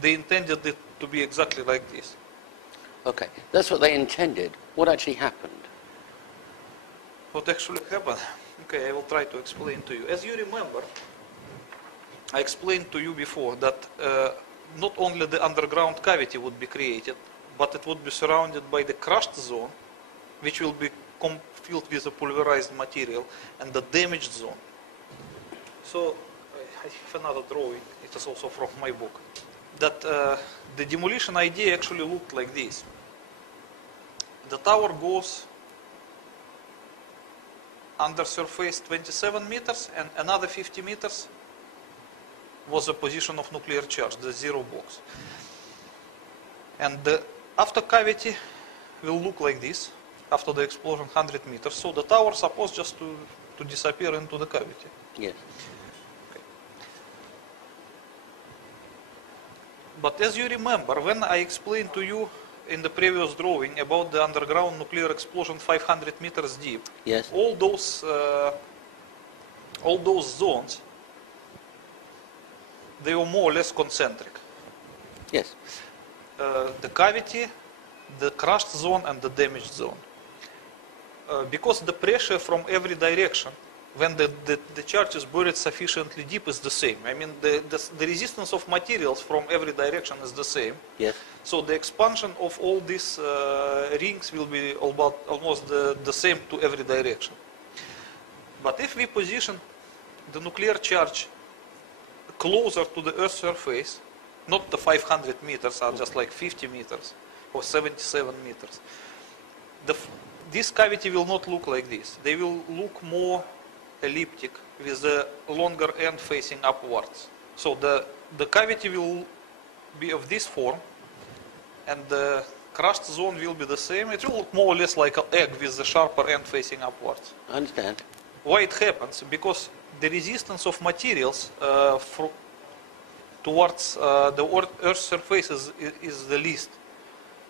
they intended it to be exactly like this. Okay, that's what they intended. What actually happened? What actually happened? Okay, I will try to explain to you. As you remember, I explained to you before that not only the underground cavity would be created, but it would be surrounded by the crushed zone, which will be filled with a pulverized material, and the damaged zone. So I have another drawing, it is also from my book, that the demolition idea actually looked like this. The tower goes under surface 27 meters, and another 50 meters was the position of nuclear charge, the zero box. And the after cavity will look like this, after the explosion 100 meters. So the tower is supposed just to disappear into the cavity. Yes. Okay. But as you remember, when I explained to you in the previous drawing about the underground nuclear explosion 500 meters deep, yes, all those zones, they were more or less concentric. Yes. The cavity, the crushed zone, and the damaged zone. Because the pressure from every direction, when the charge is buried sufficiently deep, is the same. I mean, the resistance of materials from every direction is the same. Yes. So the expansion of all these rings will be almost the same to every direction. But if we position the nuclear charge closer to the Earth's surface, not the 500 meters, are just like 50 meters or 77 meters, this cavity will not look like this. They will look more elliptic with the longer end facing upwards. So the cavity will be of this form, and the crushed zone will be the same. It will look more or less like an egg with the sharper end facing upwards. I understand. Why it happens? Because the resistance of materials towards the Earth's surface is the least.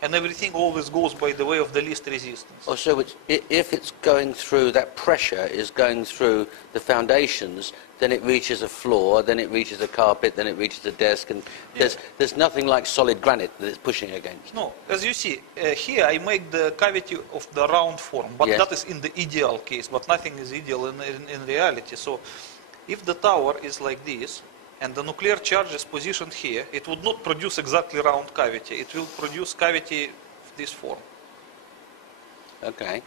And everything always goes by the way of the least resistance. Oh, so if it's going through, that pressure is going through the foundations, then it reaches a floor, then it reaches a carpet, then it reaches a desk, and there's nothing like solid granite that it's pushing against. No, as you see, here I make the cavity of the round form, but yes, that is in the ideal case, but nothing is ideal in reality. So if the tower is like this, and the nuclear charge is positioned here, it would not produce exactly round cavity. It will produce cavity of this form. Okay.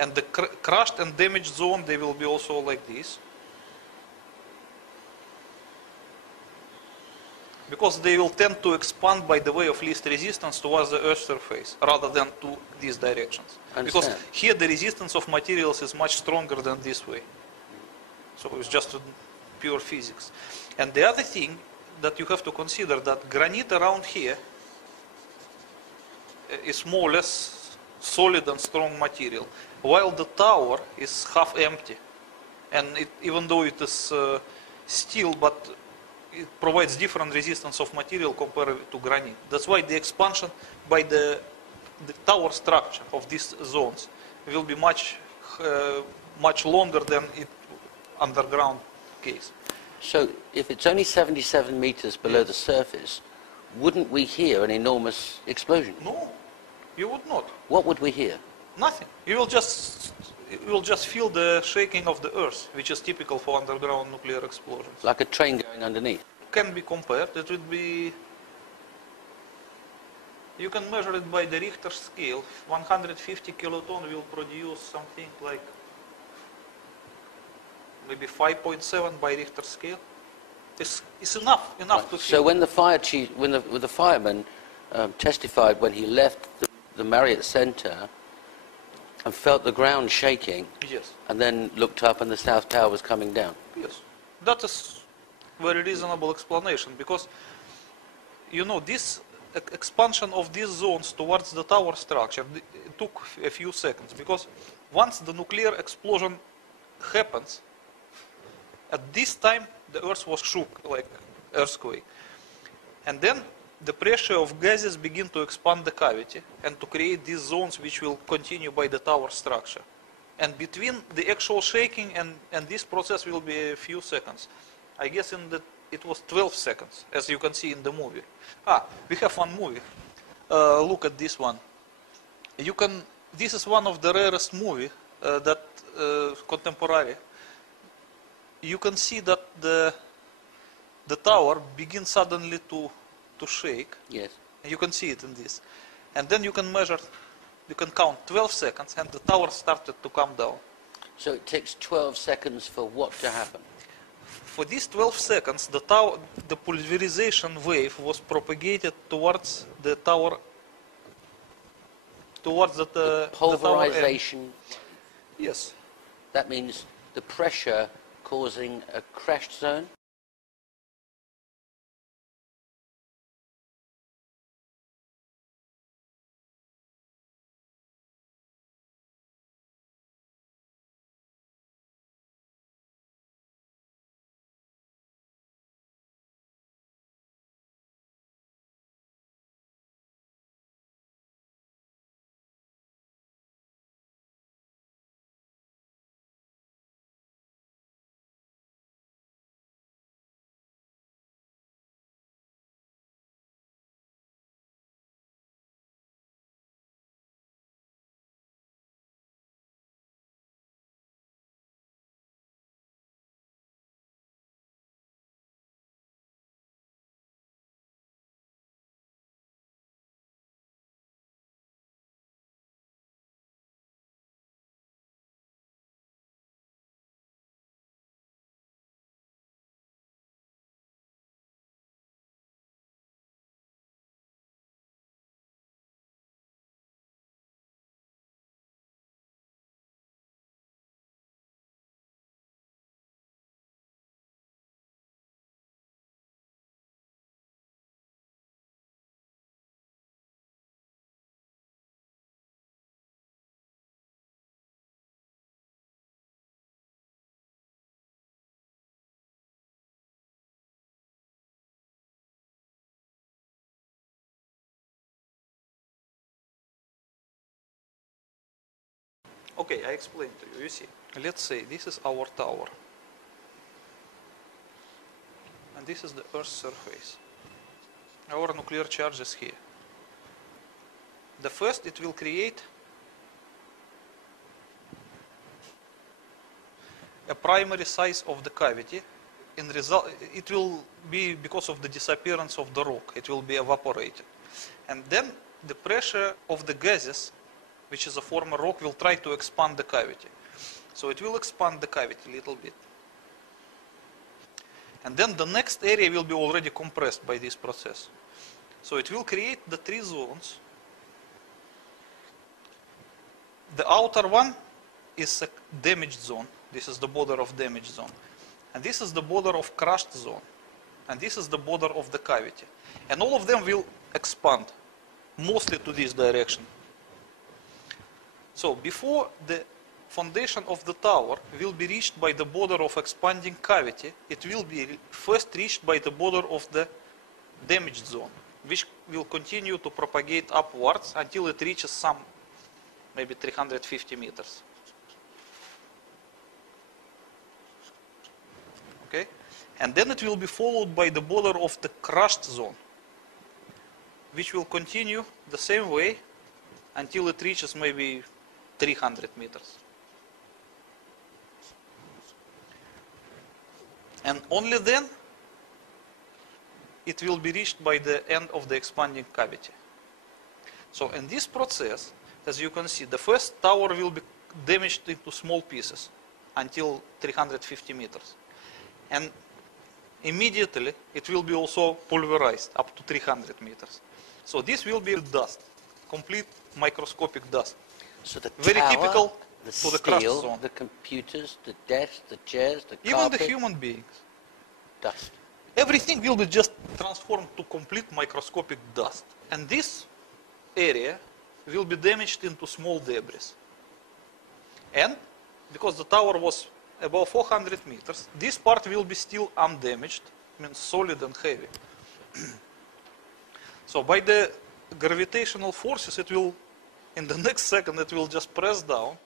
And the crushed and damaged zone, they will be also like this. Because they will tend to expand by the way of least resistance towards the Earth's surface, rather than to these directions. Because here the resistance of materials is much stronger than this way. So it's just pure physics. And the other thing that you have to consider, that granite around here is more or less solid and strong material, while the tower is half empty. And even though it is steel, but it provides different resistance of material compared to granite. That's why the expansion by the tower structure of these zones will be much longer than it underground case. So if it's only 77 meters below yes, the surface, wouldn't we hear an enormous explosion? No, you would not. What would we hear? Nothing. You will just feel the shaking of the earth, which is typical for underground nuclear explosions. Like a train going underneath? Can be compared. It would be. You can measure it by the Richter scale. 150 kiloton will produce something like maybe 5.7 by Richter scale. It's enough Right. to So feel. when the fire chief, when the fireman testified when he left the Marriott Center and felt the ground shaking, Yes. and then looked up and the South Tower was coming down. Yes. That is very reasonable explanation, because you know this expansion of these zones towards the tower structure, it took a few seconds, because once the nuclear explosion happens, at this time the earth was shook like earthquake, and then the pressure of gases begin to expand the cavity and to create these zones which will continue by the tower structure. And between the actual shaking and this process will be a few seconds. I guess in the it was 12 seconds, as you can see in the movie. We have one movie. Look at this one. This is one of the rarest movie that contemporary. You can see that the tower begins suddenly to shake. Yes. You can see it in this. And then you can measure, you can count 12 seconds and the tower started to come down. So it takes 12 seconds for what to happen? For these 12 seconds, the pulverization wave was propagated towards the tower, towards the pulverization. Yes. That means the pressure causing a crashed zone? Okay, I explained to you. You see, let's say this is our tower. And this is the Earth's surface. Our nuclear charge is here. The first, it will create a primary size of the cavity. In result, it will be because of the disappearance of the rock. It will be evaporated. And then the pressure of the gases, which is a former rock, will try to expand the cavity. So it will expand the cavity a little bit. And then the next area will be already compressed by this process. So it will create the three zones. The outer one is a damaged zone. This is the border of damaged zone. And this is the border of crushed zone. And this is the border of the cavity. And all of them will expand, mostly to this direction. So before the foundation of the tower will be reached by the border of expanding cavity, it will be first reached by the border of the damaged zone, which will continue to propagate upwards until it reaches some, maybe 350 meters. Okay? And then it will be followed by the border of the crushed zone, which will continue the same way until it reaches maybe 300 meters. And only then it will be reached by the end of the expanding cavity. So in this process, as you can see, the first tower will be damaged into small pieces until 350 meters. And immediately it will be also pulverized up to 300 meters. So this will be dust, complete microscopic dust. So the Very tower, typical the for the crushed steel, zone. the computers, the desks, the chairs, the Even carpet, the human beings. dust. Everything will be just transformed to complete microscopic dust. And this area will be damaged into small debris. And because the tower was above 400 meters, this part will be still undamaged, means solid and heavy. So by the gravitational forces, it will, in the next second, it will just press down